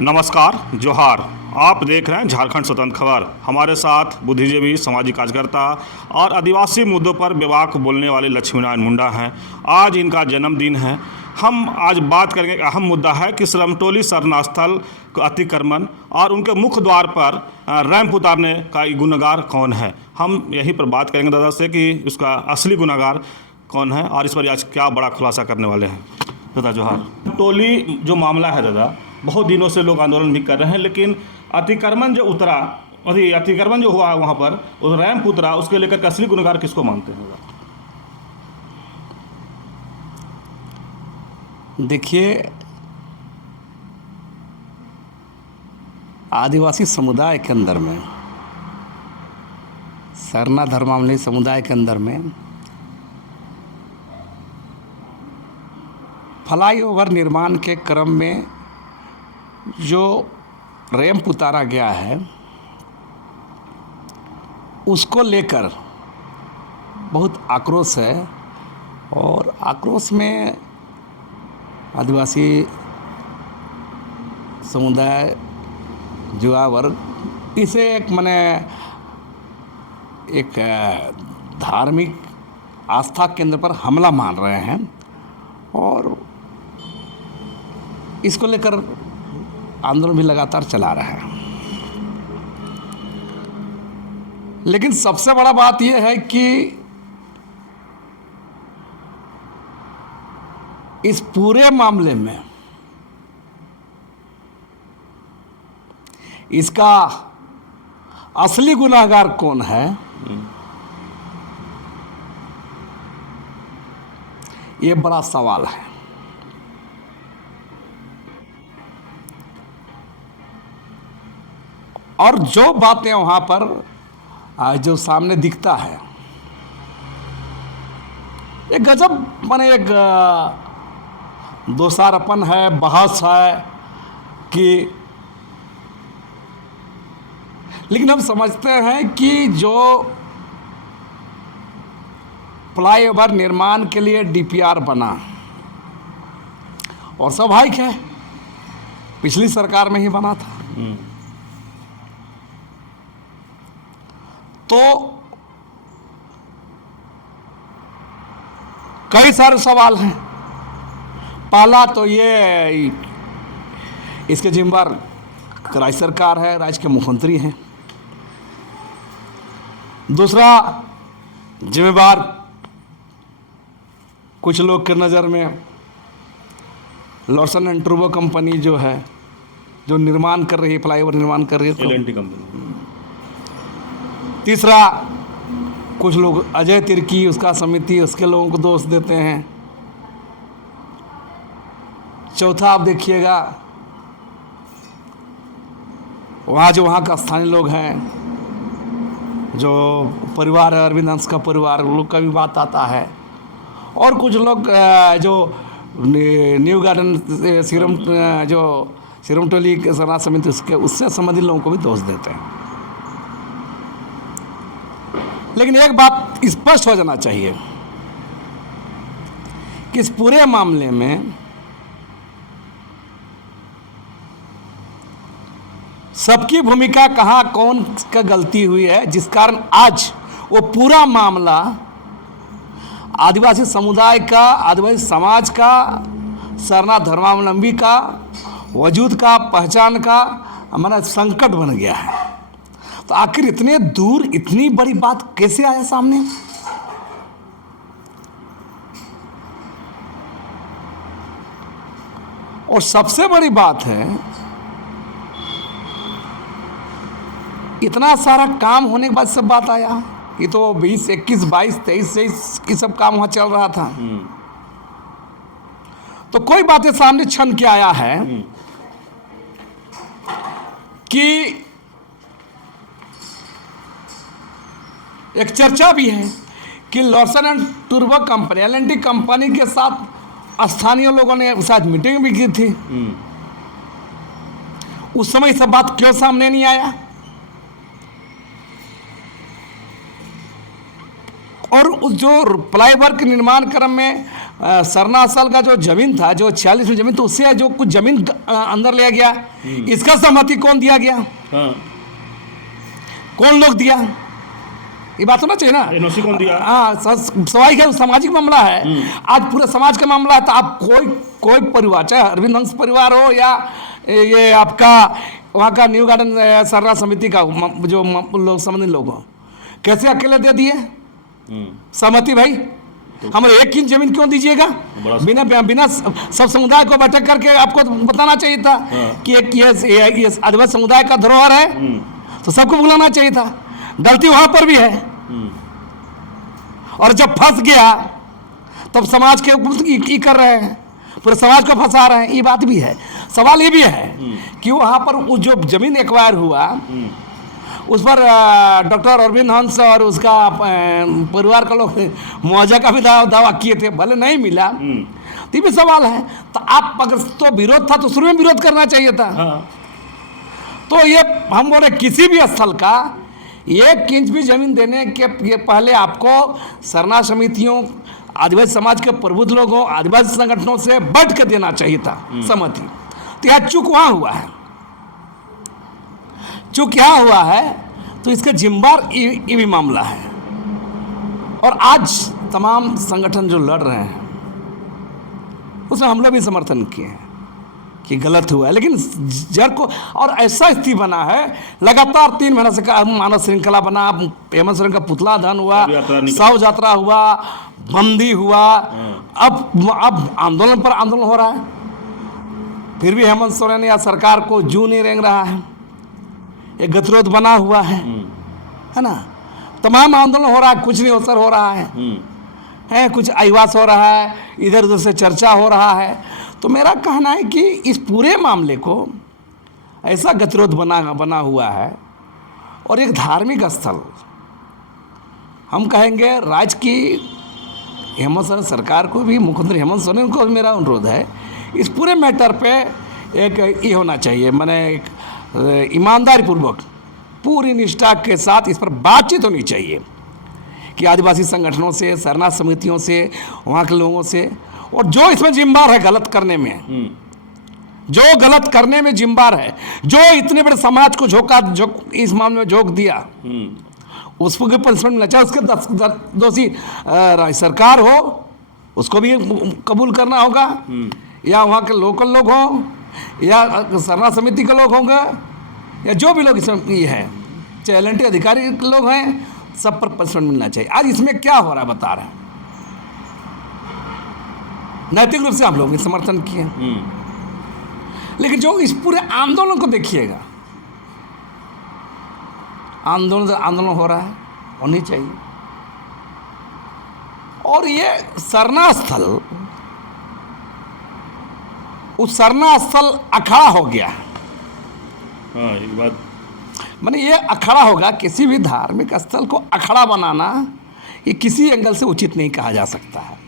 नमस्कार, जोहार। आप देख रहे हैं झारखंड स्वतंत्र खबर। हमारे साथ बुद्धिजीवी, सामाजिक कार्यकर्ता और आदिवासी मुद्दों पर बेबाक बोलने वाले लक्ष्मीनारायण मुंडा हैं। आज इनका जन्मदिन है। हम आज बात करेंगे, एक अहम मुद्दा है कि श्रमटोली सरना स्थल का अतिक्रमण और उनके मुख्य द्वार पर रैंप उतारने का गुनहगार कौन है। हम यहीं पर बात करेंगे दादा से कि उसका असली गुनहगार कौन है और इस पर आज क्या बड़ा खुलासा करने वाले हैं। दादा जोहार। टोली जो मामला है दादा, बहुत दिनों से लोग आंदोलन भी कर रहे हैं, लेकिन अतिक्रमण जो उतरा, अतिक्रमण जो हुआ वहाँ पर, उस रैंप उतरा, उसके लेकर असली गुनहगार किसको मानते हैं? देखिए, आदिवासी समुदाय के अंदर में, सरना धर्मावलंबी समुदाय के अंदर में फ्लाईओवर निर्माण के क्रम में जो रैंप उतारा गया है, उसको लेकर बहुत आक्रोश है। और आक्रोश में आदिवासी समुदाय, युवा वर्ग इसे एक धार्मिक आस्था केंद्र पर हमला मान रहे हैं और इसको लेकर आंदोलन भी लगातार चला रहा है। लेकिन सबसे बड़ा बात यह है कि इस पूरे मामले में इसका असली गुनहगार कौन है, ये बड़ा सवाल है। और जो बातें वहाँ पर जो सामने दिखता है, एक गजब एक दोषारोपण है, बहस है कि, लेकिन हम समझते हैं कि जो फ्लाईओवर निर्माण के लिए डीपीआर बना, और स्वाभाविक है, पिछली सरकार में ही बना था, तो कई सारे सवाल हैं। पहला तो ये, इसके जिम्मेदार राज्य सरकार है, राज्य के मुख्यमंत्री हैं। दूसरा जिम्मेदार कुछ लोग के नज़र में लॉर्सन एंड टूब्रो कंपनी जो है, जो निर्माण कर रही है, फ्लाईओवर निर्माण कर रही है, एल&टी कंपनी। तीसरा कुछ लोग अजय तिर्की, उसका समिति, उसके लोगों को दोष देते हैं। चौथा आप देखिएगा, वहाँ का स्थानीय लोग हैं, जो परिवार है, अरविंद अंश का परिवार, उन लोग का भी बात आता है। और कुछ लोग जो न्यू गार्डन सिरमटोली सरना समिति, उससे संबंधित लोगों को भी दोष देते हैं। लेकिन एक बात स्पष्ट हो जाना चाहिए कि इस पूरे मामले में सबकी भूमिका कहाँ, कौन का गलती हुई है, जिस कारण आज वो पूरा मामला आदिवासी समुदाय का, आदिवासी समाज का, सरना धर्मावलंबी का वजूद का, पहचान का संकट बन गया है। तो आखिर इतने दूर इतनी बड़ी बात कैसे आया सामने? और सबसे बड़ी बात है, इतना सारा काम होने के बाद सब बात आया। ये तो 20, 21, 22, 23 की सब काम वहां चल रहा था। तो कोई बातें सामने छन के आया है कि एक चर्चा भी है कि Larsen and Toubro company, L&T company के साथ स्थानीय लोगों ने साथ मीटिंग भी की थी। उस समय सब बात क्यों सामने नहीं आया? और उस जो फ्लाईओवर के निर्माण क्रम में सरना असल का जो जमीन था, जो 46 में जमीन, तो उससे जो कुछ जमीन अंदर लिया गया, इसका सहमति कौन दिया गया? हाँ, कौन लोग दिया? ये बात होना चाहिए ना। एनओसी कौन दिया? हाँ, स्वाभाविक है, सामाजिक मामला है। आज पूरे समाज का मामला है, तो आप कोई परिवार, चाहे अरविंद हंस परिवार हो या ये आपका वहाँ का न्यू गार्डन सरना समिति का जो लोग संबंधित लोग हो, कैसे अकेले दे दिए सहमति? भाई हमारे 1 इंच जमीन क्यों दीजिएगा? बिना सब समुदाय को बैठक करके आपको तो बताना चाहिए था कि ये आदिवासी समुदाय का धरोहर है, तो सबको बुलाना चाहिए था। गलती वहां पर भी है, और जब फंस गया तब समाज के कर रहे हैं, पूरे समाज को फंसा रहे हैं। ये बात भी है। सवाल ये भी है कि वहां पर उस जो जमीन एक्वायर हुआ, उस पर डॉक्टर अरविंद हंस और उसका परिवार का लोग मुआवजा का भी दावा किए थे, भले नहीं मिला, तो ये भी सवाल है। तो आप अगर तो विरोध था तो शुरू में विरोध करना चाहिए था। तो ये हम बोले किसी भी स्थल का 1 इंच भी जमीन देने के पहले आपको सरना समितियों, आदिवासी समाज के प्रबुद्ध लोगों, आदिवासी संगठनों से बैठ के देना चाहिए था सहमति। तो यह चूक वहां हुआ है। चूक यहाँ हुआ है, तो इसका जिम्मेदार ये भी मामला है। और आज तमाम संगठन जो लड़ रहे हैं उसमें हम लोग भी समर्थन किए हैं कि गलत हुआ है, लेकिन जड़ को, और ऐसा स्थिति बना है लगातार 3 महीने से मानव श्रृंखला बना, हेमंत सोरेन का पुतला दहन हुआ, शव यात्रा हुआ, बंदी हुआ, अब आंदोलन पर आंदोलन हो रहा है, फिर भी हेमंत सोरेन या सरकार को जू नहीं रेंग रहा है। एक गतिरोध बना हुआ है ना। तमाम आंदोलन हो रहा है, कुछ नहीं असर हो रहा है, कुछ अहिवास हो रहा है, इधर उधर से चर्चा हो रहा है। तो मेरा कहना है कि इस पूरे मामले को ऐसा गतिरोध बना हुआ है, और एक धार्मिक स्थल, हम कहेंगे राज्य की हेमंत सोरेन सरकार को भी, मुख्यमंत्री हेमंत सोरेन को भी मेरा अनुरोध है, इस पूरे मैटर पे एक ये होना चाहिए, मैंने एक ईमानदारी पूर्वक पूरी निष्ठा के साथ इस पर बातचीत होनी चाहिए कि आदिवासी संगठनों से, सरना समितियों से, वहाँ के लोगों से, और जो इसमें जिम्मेदार है गलत करने में, जो गलत करने में जिम्मेदार है, जो इतने बड़े समाज को इस मामले में झोंक दिया, उसको भी पनिशमेंट मिलना चाहिए। उसके दोषी सरकार हो, उसको भी कबूल करना होगा, या वहाँ के लोकल लोग हों, या सरना समिति के लोग होंगे, या जो भी लोग इसमें ये है, चाहे एलएनटी अधिकारी लोग हैं, सब पर पनिशमेंट मिलना चाहिए। आज इसमें क्या हो रहा है बता रहे हैं। नैतिक रूप से हम लोग समर्थन किए, लेकिन जो इस पूरे आंदोलन को देखिएगा, आंदोलन हो रहा है, होनी चाहिए। और ये सरना स्थल, उस सरना स्थल अखाड़ा हो गया। हाँ, ये बात माने ये अखाड़ा होगा। किसी भी धार्मिक स्थल को अखाड़ा बनाना ये किसी एंगल से उचित नहीं कहा जा सकता है।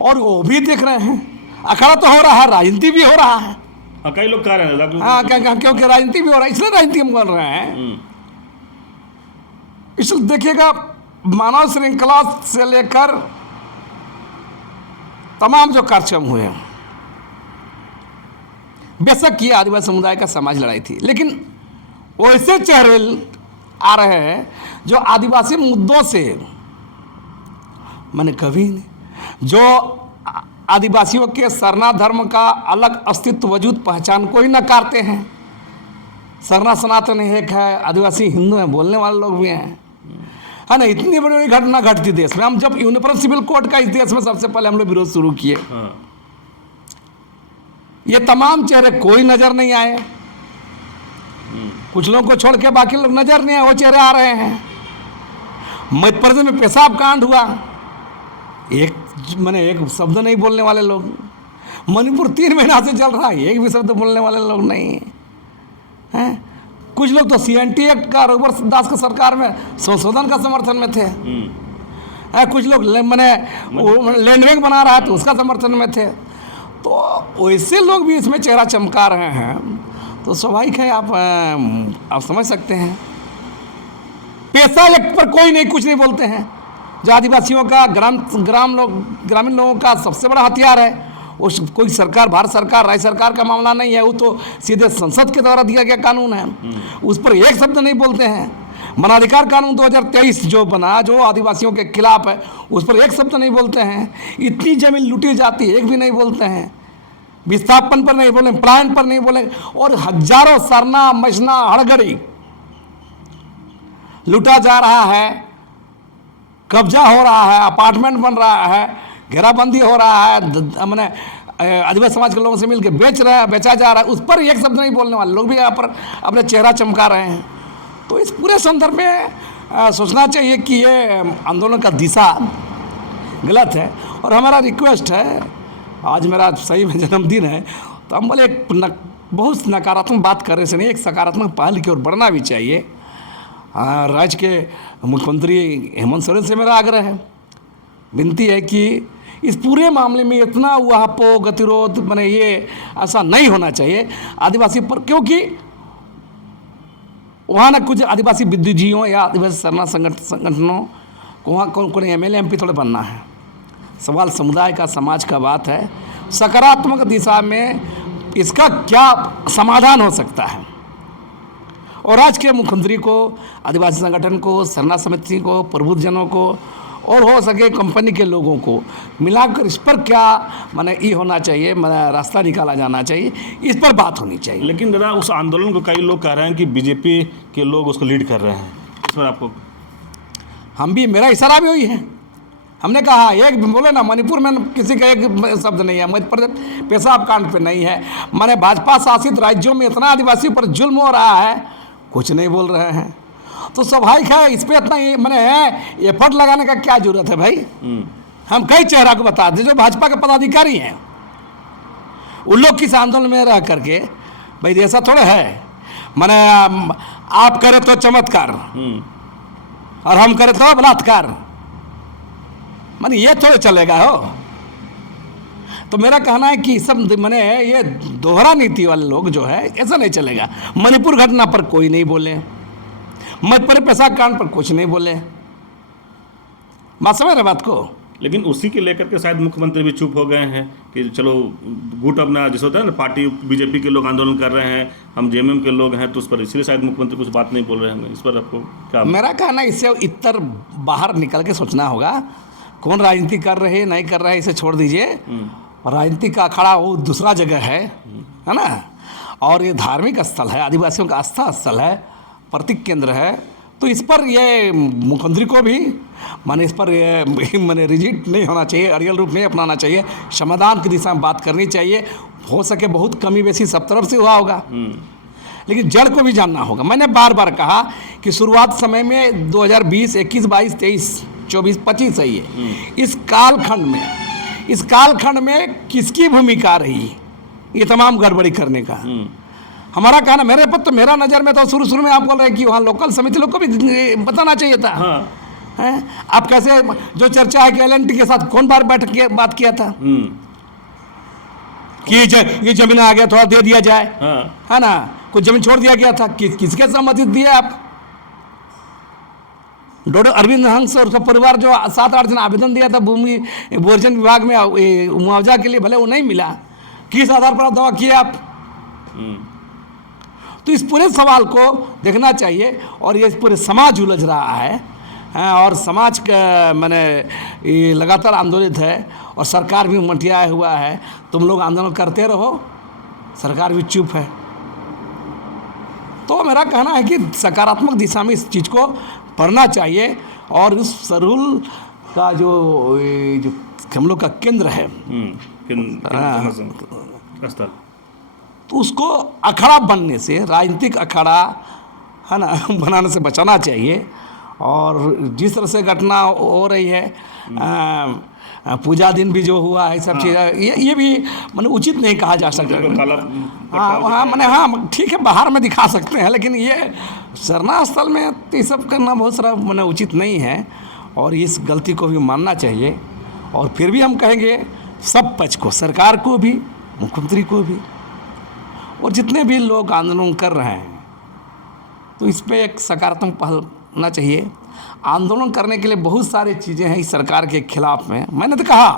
और वो भी देख रहे हैं, अखाड़ा तो हो रहा है, राजनीति भी हो रहा है। कई लोग कह रहे हैं, हाँ, क्योंकि राजनीति भी हो रहा है, इसलिए राजनीति हम बोल रहे हैं। इसलिए देखिएगा, मानव श्रृंखला से लेकर तमाम जो कार्यक्रम हुए हैं, बेशक ये आदिवासी समुदाय का समाज लड़ाई थी, लेकिन वैसे चेहरे आ रहे हैं जो आदिवासी मुद्दों से, मैंने कभी नहीं, जो आदिवासियों के सरना धर्म का अलग अस्तित्व, वजूद, पहचान को ही नकारते हैं। सरना सनातन एक है, आदिवासी हिंदू हैं, बोलने वाले लोग भी हैं, है ना। इतनी बड़ी घटना घटती देश में। हम जब यूनिवर्सल सिविल कोड का इस देश में सबसे पहले हम लोग विरोध शुरू किए, ये तमाम चेहरे कोई नजर नहीं आए, कुछ लोगों को छोड़ के बाकी लोग नजर नहीं आए, वो चेहरे आ रहे हैं। मध्य प्रदेश में पेशाब कांड हुआ, एक शब्द नहीं बोलने वाले लोग। मणिपुर 3 महीना से चल रहा है, एक भी शब्द बोलने वाले लोग नहीं हैं। कुछ लोग तो CNT एक्ट का, रघुवर दास का सरकार में संशोधन का समर्थन में थे। कुछ लोग लैंड बैंक बना रहा है तो उसका समर्थन में थे। तो वैसे लोग भी इसमें चेहरा चमका रहे हैं, तो स्वाभाविक है, आप समझ सकते हैं। पेशा एक्ट पर कोई नहीं, कुछ नहीं बोलते हैं, जो आदिवासियों का ग्रामीण लोगों का सबसे बड़ा हथियार है। उस कोई सरकार, भारत सरकार, राज्य सरकार का मामला नहीं है, वो तो सीधे संसद के द्वारा दिया गया कानून है। उस पर एक शब्द नहीं बोलते हैं। वनाधिकार कानून 2023 जो बना, जो आदिवासियों के खिलाफ है, उस पर एक शब्द नहीं बोलते हैं। इतनी जमीन लूटी जाती है, एक भी नहीं बोलते हैं। विस्थापन पर नहीं बोले, पलायन पर नहीं बोले, और हजारों सरना, मशना, हड़गड़ी लूटा जा रहा है, कब्जा हो रहा है, अपार्टमेंट बन रहा है, घेराबंदी हो रहा है, मैंने आदिवासी समाज के लोगों से मिलकर बेचा जा रहा है। उस पर एक शब्द नहीं बोलने वाले लोग भी यहाँ पर अपने चेहरा चमका रहे हैं। तो इस पूरे संदर्भ में सोचना चाहिए कि ये आंदोलन का दिशा गलत है। और हमारा रिक्वेस्ट है, आज मेरा सही में जन्मदिन है, तो हम बोले बहुत नकारात्मक बात कर रहे से नहीं, एक सकारात्मक पहल की ओर बढ़ना भी चाहिए। राज्य के मुख्यमंत्री हेमंत सोरेन से मेरा आग्रह है, विनती है कि इस पूरे मामले में इतना उहापोह, गतिरोध मैंने ये ऐसा नहीं होना चाहिए आदिवासी पर, क्योंकि वहाँ ना कुछ आदिवासी विद्युजीयों या आदिवासी सरना संगठनों को वहाँ कौन एमएलए एमपी थोड़े बनना है। सवाल समुदाय का, समाज का बात है। सकारात्मक दिशा में इसका क्या समाधान हो सकता है, और आज के मुख्यमंत्री को, आदिवासी संगठन को, सरना समिति को, प्रबुद्धजनों को, और हो सके कंपनी के लोगों को मिलाकर इस पर क्या माने ये होना चाहिए, माने रास्ता निकाला जाना चाहिए, इस पर बात होनी चाहिए। लेकिन दादा, उस आंदोलन को कई लोग कह रहे हैं कि बीजेपी के लोग उसको लीड कर रहे हैं, इस पर आपको? हम भी, मेरा इशारा भी हुई है। हमने कहा, एक बोले ना, मणिपुर में किसी का एक शब्द नहीं है, मध्य प्रदेश पेशाब कांड पे नहीं है, माने भाजपा शासित राज्यों में इतना आदिवासी पर जुल्म हो रहा है, कुछ नहीं बोल रहे हैं। तो स्वाभाविक है, इस पर इतना मैंने एफर्ट लगाने का क्या जरूरत है भाई? हम कई चेहरा को बता दें जो भाजपा के पदाधिकारी हैं, उन लोग किस आंदोलन में रह करके, भाई ऐसा थोड़ा है मैंने आप करें तो चमत्कार और हम करें तो बलात्कार, माने ये थोड़ा चलेगा हो। तो मेरा कहना है कि सब मैंने ये दोहरा नीति वाले लोग जो है, ऐसा नहीं चलेगा। मणिपुर घटना पर कोई नहीं बोले, मध्य प्रदेश पेशाब कांड पर कुछ नहीं बोले, बात समझ रहे बात को? लेकिन उसी के लेकर के शायद मुख्यमंत्री भी चुप हो गए हैं कि चलो गुट अपना, जैसे होता है ना, पार्टी बीजेपी के लोग आंदोलन कर रहे हैं, हम जेएमएम के लोग हैं, तो उस पर इसलिए शायद मुख्यमंत्री कुछ बात नहीं बोल रहे हैं। इस पर आपको क्या? मेरा कहना है इससे इतर बाहर निकल के सोचना होगा। कौन राजनीति कर रहे नहीं कर रहे इसे छोड़ दीजिए, राजनीति का अखाड़ा वो दूसरा जगह है ना, और ये धार्मिक स्थल है, आदिवासियों का आस्था स्थल है, प्रतीक केंद्र है। तो इस पर ये मुख्यमंत्री को भी माने इस पर माने रिजिड नहीं होना चाहिए, अड़ियल रूप नहीं अपनाना चाहिए, समाधान की दिशा में बात करनी चाहिए। हो सके बहुत कमी बेसी सब तरफ से हुआ होगा, लेकिन जड़ को भी जानना होगा। मैंने बार बार कहा कि शुरुआत समय में 2020, 21, 22, 23, 24, 25 है इस कालखंड में किसकी भूमिका रही ये तमाम गड़बड़ी करने का? हमारा कहना, मेरे पर तो, मेरा नज़र में तो शुरू में आप बोल रहे हैं कि वहाँ लोकल समिति लोग को भी बताना चाहिए था। हैं? आप कैसे, जो चर्चा है कि एलएनटी के साथ कौन बार बैठ के बात किया था कि ये जमीन आ गया थोड़ा दे दिया जाए, है ना, कुछ जमीन छोड़ दिया गया था, किसके सहमति दिए आप? डॉक्टर अरविंद हंस और उसका परिवार जो 7-8 दिन आवेदन दिया था भूमि भोजन विभाग में मुआवजा के लिए, भले वो नहीं मिला, किस आधार पर दावा किए आप? तो इस पूरे सवाल को देखना चाहिए, और ये पूरे समाज उलझ रहा है, और समाज का मैंने लगातार आंदोलित है, और सरकार भी मटियाया हुआ है। तुम लोग आंदोलन करते रहो, सरकार भी चुप है। तो मेरा कहना है कि सकारात्मक दिशा में इस चीज़ को पढ़ना चाहिए, और उस सरूल का जो हम लोग का केंद्र है स्थल, तो उसको अखाड़ा बनने से, राजनीतिक अखाड़ा है ना बनाने से बचाना चाहिए। और जिस तरह से घटना हो रही है, पूजा दिन भी जो हुआ है, सब चीज़ें ये भी मैंने उचित नहीं कहा जा सकता। हाँ मैंने, हाँ ठीक है, बाहर में दिखा सकते हैं, लेकिन ये सरना स्थल में ये सब करना बहुत सारा मैंने उचित नहीं है, और इस गलती को भी मानना चाहिए। और फिर भी हम कहेंगे सब पक्ष को, सरकार को भी, मुख्यमंत्री को भी, और जितने भी लोग आंदोलन कर रहे हैं, तो इस पर एक सकारात्मक पहल होना चाहिए। आंदोलन करने के लिए बहुत सारी चीज़ें हैं इस सरकार के खिलाफ में। मैंने तो कहा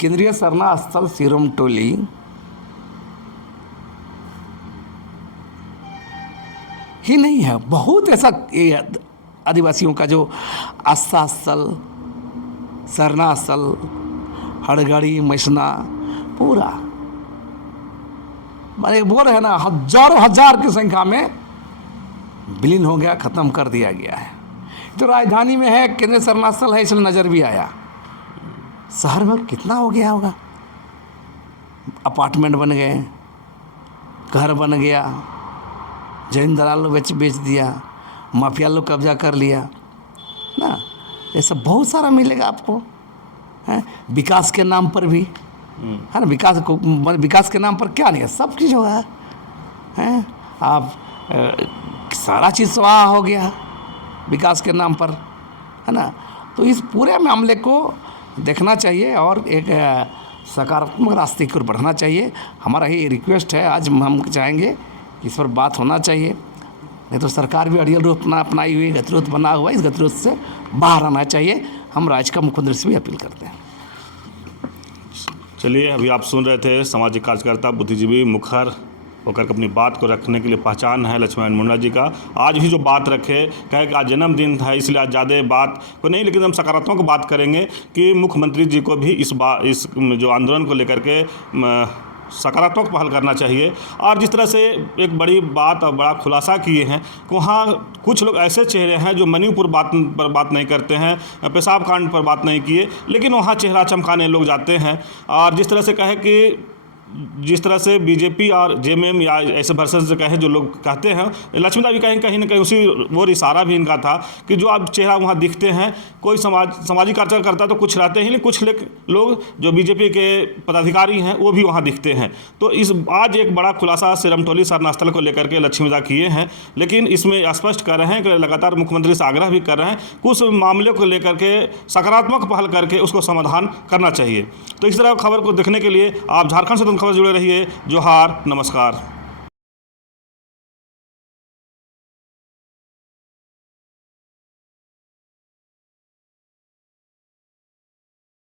केंद्रीय सरना स्थल सिरोम टोली ही नहीं है, बहुत ऐसा आदिवासियों का जो आस्था स्थल, सरना स्थल, हड़गड़ी, मैसना, पूरा माने बोल रहे ना हजारों हजार की संख्या में विलीन हो गया, ख़त्म कर दिया गया है। तो राजधानी में है, केंद्रीय सरना स्थल है, इसलिए नज़र भी आया। शहर में कितना हो गया होगा, अपार्टमेंट बन गए, घर बन गया, जैन दलाल लोग बेच दिया, माफिया लोग कब्जा कर लिया ना। ऐसा बहुत सारा मिलेगा आपको, है विकास के नाम पर भी, है ना। विकास के नाम पर क्या नहीं है, सब चीज़ हो गया है। आप सारा चीज़ स्वाहा हो गया विकास के नाम पर, है ना। तो इस पूरे मामले को देखना चाहिए और एक सकारात्मक रास्ते की ओर बढ़ना चाहिए। हमारा ये रिक्वेस्ट है, आज हम चाहेंगे कि इस पर बात होना चाहिए, नहीं तो सरकार भी अड़ियल रूप अपनाई हुई गतिरोध बना हुआ है, इस गतिरोध से बाहर आना चाहिए। हम राज्य का मुख्यमंत्री से भी अपील करते हैं। चलिए, अभी आप सुन रहे थे सामाजिक कार्यकर्ता, बुद्धिजीवी, मुखर होकर अपनी बात को रखने के लिए पहचान है लक्ष्मीनारायण मुंडा जी का। आज भी जो बात रखे, कहे कि आज जन्मदिन था इसलिए आज ज़्यादा बात को नहीं, लेकिन हम सकारात्मक बात करेंगे कि मुख्यमंत्री जी को भी इस जो आंदोलन को लेकर के सकारात्मक पहल करना चाहिए। और जिस तरह से एक बड़ी बात और बड़ा खुलासा किए हैं कि वहाँ कुछ लोग ऐसे चेहरे हैं जो मणिपुर पर बात नहीं करते हैं, पेशाब कांड पर बात नहीं किए, लेकिन वहाँ चेहरा चमकाने लोग जाते हैं। और जिस तरह से कहे कि जिस तरह से बीजेपी और जेएमएम या ऐसे वर्सेस जो कहे जो लोग कहते हैं, लक्ष्मीदा भी कहीं ना कहीं उसी वो इशारा भी इनका था कि जो अब चेहरा वहाँ दिखते हैं, कोई सामाजिक कार्यकर्ता तो कुछ रहते हैं, लेकिन कुछ लोग जो बीजेपी के पदाधिकारी हैं वो भी वहाँ दिखते हैं। तो आज एक बड़ा खुलासा सिरमटोली सरना स्थल को लेकर के लक्ष्मीदा किए हैं, लेकिन इसमें स्पष्ट कर रहे हैं कि लगातार मुख्यमंत्री से आग्रह भी कर रहे हैं कुछ मामले को लेकर के सकारात्मक पहल करके उसको समाधान करना चाहिए। तो इस तरह खबर को देखने के लिए आप झारखंड से खबर जुड़े रहिए। जोहार, नमस्कार।